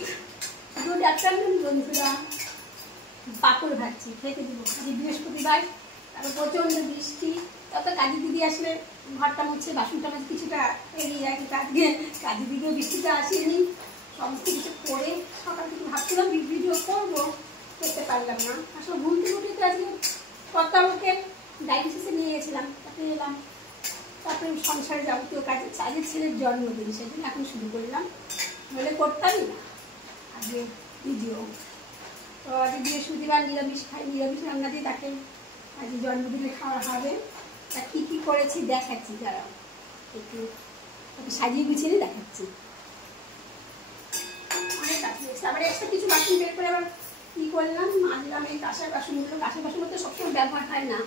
খাচ্ছি, দুধ একটা বন্ধুরা পাঁপড় ভাজছি, খেতে দিব। আজ বৃহস্পতিবার, তারপর প্রচণ্ড বৃষ্টি, তত কাজী দিদি আসলে ঘরটা মুছে বাসনটা মাঝে কিছুটা এগিয়ে রাখি, আজকে কাজী দিদিও বৃষ্টিটা আসেনি, সমস্ত কিছু করে সকাল থেকে ভাবছিলাম ভিডিও করবো, করতে পারলাম না। আসলে ঘুমতে ঘুরতে আজকে কর্তাবকে ডায়ালিসিসে নিয়ে গেছিলাম, তারপরে এলাম, তারপরে সংসারে যাবতীয় কাজে আজকে ছেলের জন্মদিন, সেদিন এখন শুরু করলাম, নইলে করতামই না আজকে ভিডিও। তো আজকে বৃহস্পতিবার নিরামিষ খাই, নিরামিষ রান্না দিয়ে তাকে আজকে জন্মদিনে খাওয়া হবে। তা কী কী করেছি দেখাচ্ছি, যারা একটু সাজিয়ে গুছিয়ে দেখাচ্ছি। অনেক কাজ হয়েছে, আবার একটা কিছু বাসন বের করে আবার কী করলাম, মাজলাম এই কাঁসার বাসনগুলো। কাঁসার বাসন তো সবসময় ব্যবহার হয় না,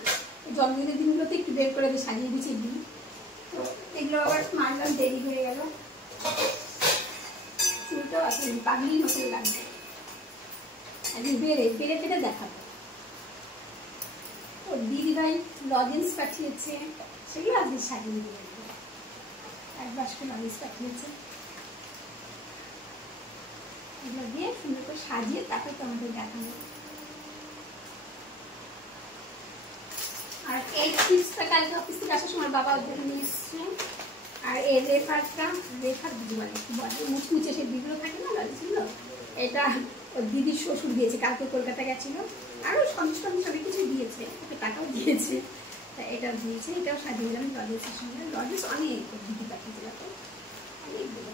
জন্মদিনের দিনগুলোতে একটু বের করে সাজিয়ে গুছিয়ে দিই। তো এগুলো আবার মাজলাম, দেরি হয়ে গেল। চুলটাও আসলে পাগলির মতন লাগবে, একদিন বেড়ে বেড়ে বেড়ে দেখাবো। ওর দিদিভাই লজেন্স পাঠিয়েছে, সেগুলো আজকে সাজিয়ে দিয়ে দেবো। এক বাস্ক লজেন্স পাঠিয়েছে, এগুলো দিয়ে সুন্দর করে সাজিয়ে তারপরে তোমাদের দেখাবো। আর এই চিপসটা কালকে অফিস থেকে আসার সময় বাবা ওদের নিয়ে এসছে। আর এই রেফার দিদি বলে কি বলে, মুচমুচে সে দিদিগুলো থাকে না লজেন্সগুলো, এটা ওর দিদির শ্বশুর দিয়েছে, কালকে কলকাতা গেছিলো, আরও সন্দেশ সবই কিছু দিয়েছে, ওকে টাকাও দিয়েছে, তা এটাও দিয়েছে, এটাও সাজিয়ে দিলাম লজেন্সের সঙ্গে। লজেন্স অনেক দিদি পাঠিয়েছিল, তো অনেকগুলো।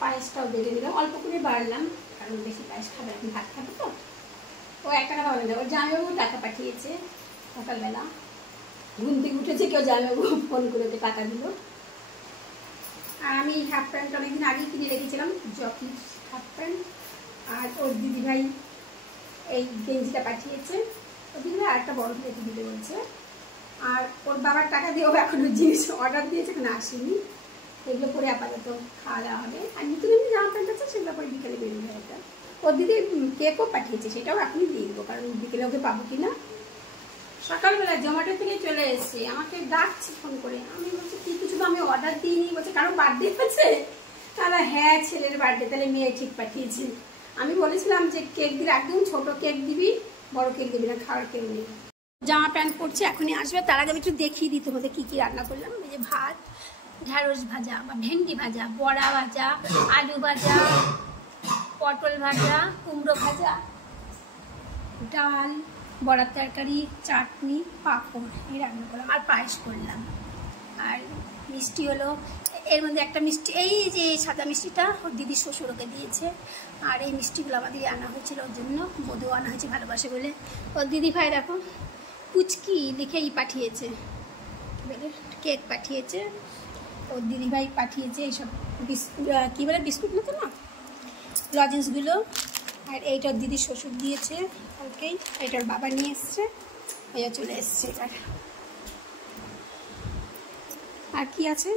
পায়েসটাও বেড়ে দিলাম, অল্প করে বাড়লাম, কারণ বেশি পায়েস খাবে, এখন ভাত খাবে তো। ও 1 টাকা ভালো না, ওর জামাইবাবু টাকা পাঠিয়েছে সকালবেলা, ঘুম থেকে উঠেছে, কেউ জামাইবাবু ফোন করে টাকা দিল। আর আমি হাফ প্যান্ট অনেকদিন আগেই কিনে রেখেছিলাম, জকির হাফ প্যান্ট, আর ওর দিদিভাই এই গেঞ্জিটা পাঠিয়েছে। ওর দিদিভাই আরেকটা বড় প্লেট দিতে বলছে। আর ওর বাবার টাকা দিয়েও এখনো জিনিস অর্ডার দিয়েছে, এখনো আসেনি। এগুলো পরে আপাতত খাওয়া দাওয়া হবে। আর নতুন এমনি জামা প্যান্ট আছে, সেগুলো পরে বিকেলে বেরোবে। এটা ওর দিদি কেকও পাঠিয়েছে, সেটাও এখনই দিয়ে দেবো, কারণ বিকেলে ওকে পাবো কি না। সকালবেলা জোম্যাটো থেকে চলে এসছে, আমাকে ডাকছে ফোন করে, আমি বলছি কি কিছু তো আমি অর্ডার দিইনি। বলছে কারো বার্থডে আছে? তাহলে হ্যাঁ ছেলের বার্থডে, তাহলে মেয়ে ঠিক পাঠিয়েছে। আমি বলেছিলাম যে কেক দিলে একদম ছোট কেক দিবি, বড় কেক দিবি না, খাওয়ার কেউ নেই। জামা প্যান্ট পরছে, এখনই আসবে, তার আগে আমি একটু দেখিয়ে দিই তোমাদের কী কী রান্না করলাম। এই যে ভাত, ঢ্যাঁড়স ভাজা বা ভেন্ডি ভাজা, বড়া ভাজা, আলু ভাজা, পটল ভাজা, কুমড়ো ভাজা, ডাল, বড়ার তরকারি, চাটনি, পাঁপড়, এই রান্না করলাম। আর পায়েস করলাম। আর মিষ্টি হলো, এর মধ্যে একটা মিষ্টি, এই যে সাদা মিষ্টিটা ওর দিদির শ্বশুর ওকে দিয়েছে। আর এই মিষ্টিগুলো আমাদের আনা হয়েছিল, ওর জন্য মধু আনা হয়েছে ভালোবাসে বলে। ওর দিদি ভাই দেখো পুচকি লিখেই পাঠিয়েছে, কেক পাঠিয়েছে, ওর দিদিভাই পাঠিয়েছে এইসব বিস্কুট, কী বলে বিস্কুট মতো না, লজেন্সগুলো। আর এইটার দিদির শ্বশুর দিয়েছে ওকেই, এটার বাবা নিয়ে এসছে, ওইটা চলে এসছে এটার। আর কি আছে,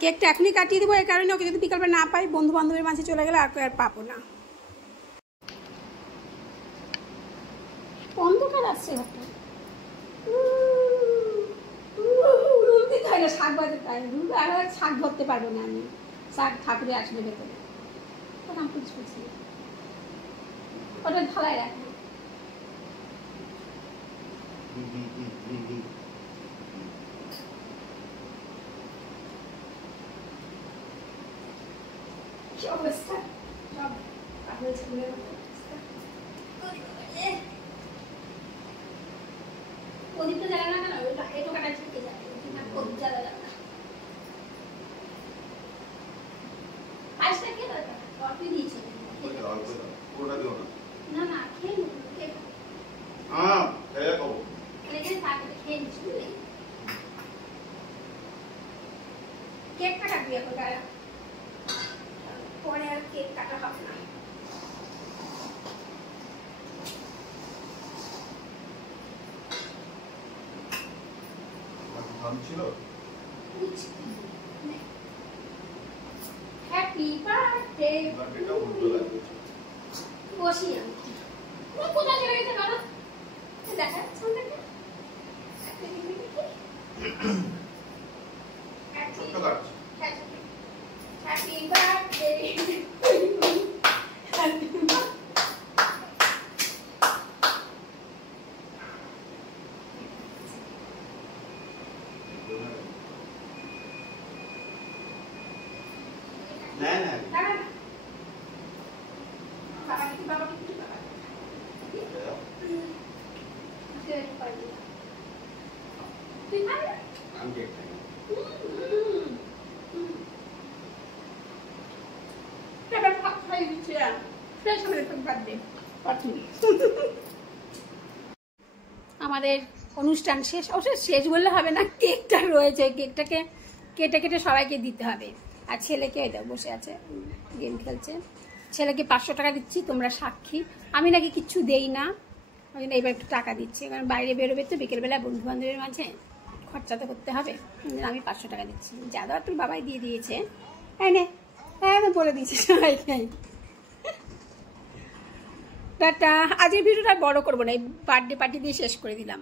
কেকটা এখনই কাটিয়ে দেবো, এই কারণে ওকে যদি বিকালবেলা না পাই, বন্ধু বান্ধবের মাঝে চলে গেলে আর পাবো না। অন্ধকার আসছে ঘরটা, শাক বাজার তাই শাক ধরতে পারবো না আমি, শাক ঠাকুরে আসবে ভেতরে, তখন পুছপুছি ওটা ঢালাই রাখবো। কি অবস্থা, সব পাগল ছেলের মতো অবস্থা। প্রদীপটা জ্বালা না কেন, এটো কাটা ঝুঁকে যাবে, প্রদীপ জ্বালা যাবে না। পায়েসটা খেয়ে দরকার, অল্প দিয়েছি না, না খেয়ে নেবো, খেয়ে খাবো, খেয়ে নিচ্ছি বুঝলি। কেকটা কাটবি এখন, পরে আর কেক কাটা হবে না। হ্যাপি বার্থডে, বসি আমি কোথায় চলে গেছে বাবা, দেখা যাচ্ছে আমাদেরকে। ছোট্ট কাটছি। আমাদের অনুষ্ঠান শেষ, অবশ্য শেষ বললে হবে না, কেকটা রয়েছে, কেকটাকে কেটে কেটে সবাইকে দিতে হবে। আর ছেলেকে এটা বসে আছে গেম খেলছে, ছেলেকে 500 টাকা দিচ্ছি, তোমরা সাক্ষী। আমি নাকি কিচ্ছু দেই না, ওই জন্য এবার একটু টাকা দিচ্ছি, কারণ বাইরে বেরোবে তো বিকেলবেলা বন্ধু বান্ধবের মাঝে খরচা তো করতে হবে, আমি 500 টাকা দিচ্ছি। যা দেওয়ার তোর বাবাই দিয়ে দিয়েছে, এনে একদম বলে দিয়েছে সবাইকে। টাটা। আজকের ভিডিওটা বড় করবো না, এই বার্থডে পার্টি দিয়ে শেষ করে দিলাম।